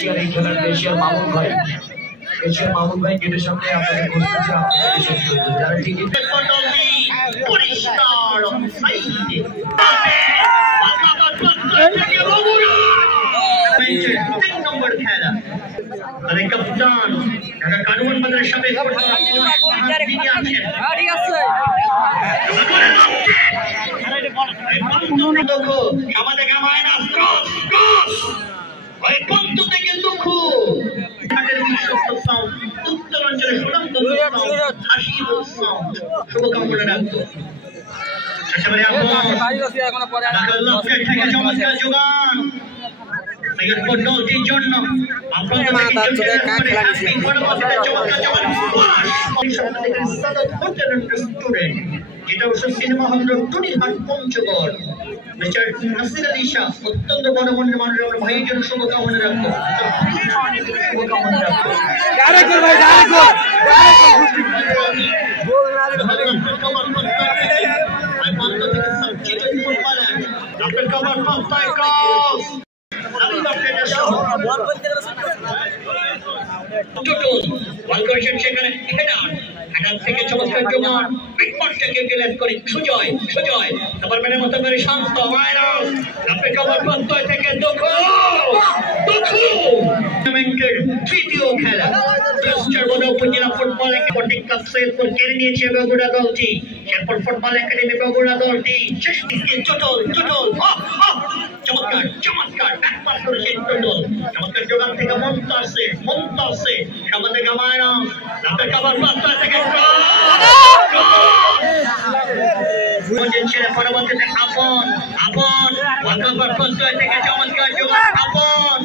এই খেলার এশিয়ার মামুন ভাই গেটের সামনে আপনাদের বসতেছে যারা টিকিট পরিষ্কার তিন নম্বর খেলা আরে কাপ্তান ঢাকা কানুন বাজারের সাথে আমাদের গামায়না ক্রস ওই পন্ত থেকে দুঃখু উত্তরাঞ্চলে শুভকামনা রাখতো যোগান জন্য যেটা অবশ্য cinema hall Tunirhat Panchagarh mister Nasir Ali Shah অত্যন্ত বড় মনের মানুষ আমরা ভাইয়ের জন্য শুভকামনা রাখবো শুভকামনা রাখবো থেকে চমৎকার জমান পিকপটটাকে গ্যালেজ করে সুজয় তারপর মেনে মতো করে শান্ত ভাইরাস আপনি কভার প্রত্যয় থেকে তৃতীয় খেলা উপজেলা ফুটবল একাডেমি ক্লাব সৈয়দপুর কেড়ে নিয়েছে বগুড়া দলটি এরপর ফুটবল একাডেমি বগুড়া দলটি চমৎকার একবার করেছে টোটল চমৎকার যোগান থেকে মন্ত আসছে আমাদের গামায়না আপনার কভার প্রত্যয় থেকে ছেড়ে পরবর্তীতে আপন কভার প্রত্যয় থেকে চমৎকার যোগান আপন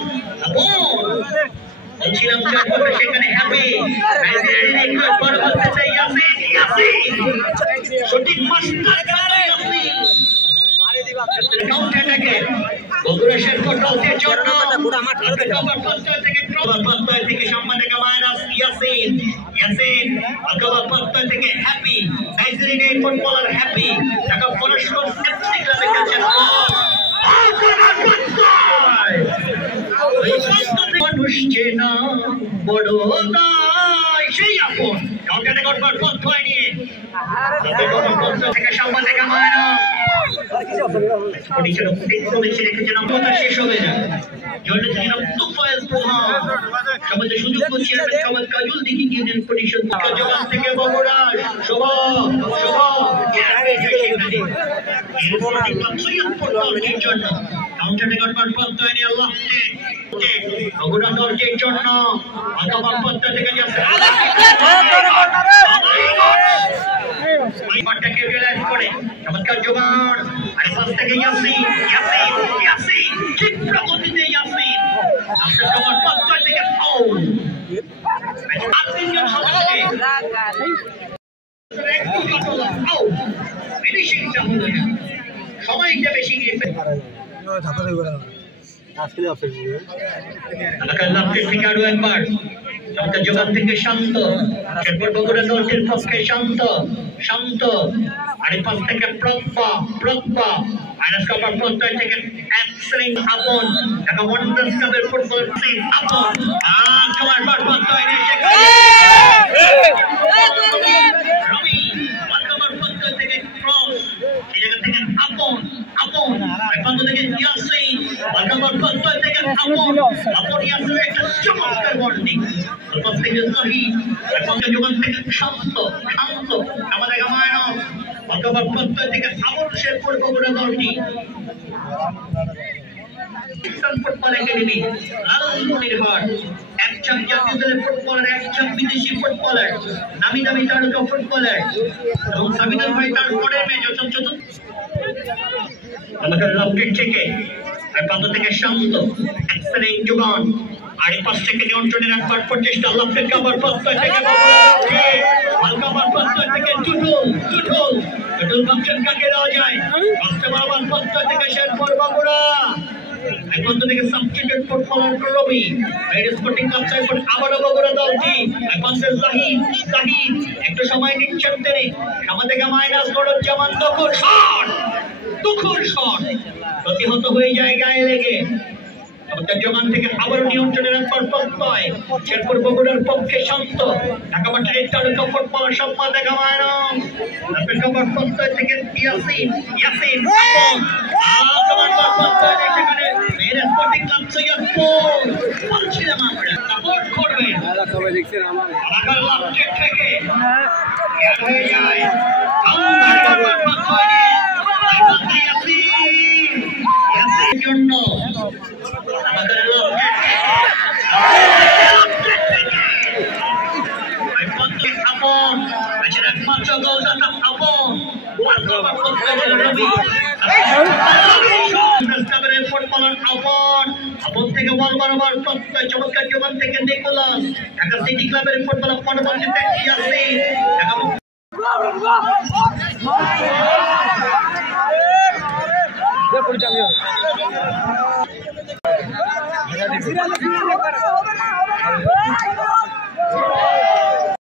বলছিলাম সেখানে হ্যাপি পরবর্তীতে সঠিক বগুড়া শেরপুর দলের জন্য থেকে সম্মানে গামায়না ইয়াসিন আলকাবা প্রত্যয় থেকে happy Nigerian footballer happy Dhaka পরস্পর সেফটি ক্লাবে খেলছেন মানুষ চেনা বড় দায় সেই আপন কাউন্টারে গড়বার প্রত্যয় নিয়ে থেকে সম্মানে গামায়না শেষ হবে না সুযোগ করছি কাজল দিকে ইউনিয়ন পরিষদ থেকে বগুড়া জন্য কাউন্টারে গড়বার প্রত্যয় নিয়ে আল্লাহ বগুড়া দলটির জন্য আগাবার প্রত্যয় থেকে যাচ্ছে করে চমৎকার জোগান আর পাশ থেকে ইয়াসিন ক্ষিপ্র গতিতে ইয়াসিন আপনার কভার প্রত্যয় থেকে ফাউল আর তিনজন সদস্যকে ফিনিশিংটা হলো না সময়টা বেশি নিয়ে যোগান থেকে শান্ত এরপর বগুড়া দলটির পক্ষে শান্ত আর পাশ থেকে প্রজ্ঞা আইনাস কাপার প্রত্যয় থেকে এক্সেলিং আপন ঢাকা ওয়ান্ডার্স ক্লাবের ফুটবল টিম আপন কামার প্রত্যয় নিয়ে রবি কামার প্রত্যয় থেকে ক্রস এই জায়গা থেকে আপন এখান থেকে ইয়াসিন কামার প্রত্যয় থেকে আপন ইয়াসিন একটা চমৎকার বন্ডিং পাশ থেকে জহির এখন যোগান থেকে শান্ত আমাদের গামায়না অথবা প্রত্যয় থেকে আমর শেরপুর বগুড়া দলটি ফুটবল একাডেমি নির্ভর একজন জাতীয় দলের ফুটবলার একজন বিদেশি ফুটবলার নামি দামি তারকা ফুটবলার এবং সাবিনার ভাই তার পরের ম্যাচ চতুর্থ আমাদের লকেট থেকে আর প্রান্ত থেকে শান্ত এক্সেলেন্ট যোগান আর পাশ থেকে নিয়ন্ত্রণে রাখবার প্রচেষ্টা লকেট কাভার প্রত্যয় থেকে কাভার প্রত্যয় থেকে টুটুল ফাংশন কাকে দেওয়া যায় আসতে বারবার প্রত্যয় থেকে শেরপুর বগুড়া এখন তো থেকে সাবস্টিটিউট ফুটবলার রবি স্পোর্টিং ক্লাব সাইফুল আবারও বগুড়া দলটি এখন জাহিদ একটু সময় নিচ্ছেন তিনি আমাদের মাইনাস গড়জ্জামান দুখুর শট প্রতিহত হয়ে যায় গায়ে লেগে যোগান থেকে আবার নিয়ন্ত্রণে রাখবার প্রত্যয় শেরপুর বগুড়ার পক্ষে শান্ত ঢাকা মাঠের তারকা ফুটবলার সম্মান দেখায় না রাখবার প্রত্যয় থেকে ইয়াসিন সেখানে মেয়ের স্পোর্টিং ক্লাব সৈয়দপুর বলছিলাম আমরা সাপোর্ট করবে আগার লাস্টের থেকে হয়ে যায় জন্য আমাদের আপন থেকে বল বরাবর প্রত্যয় চমৎকার জীবন থেকে নিকোলাস ঢাকা সিটি ক্লাবের ফুটবলার পরবর্তীতে ইয়াসিন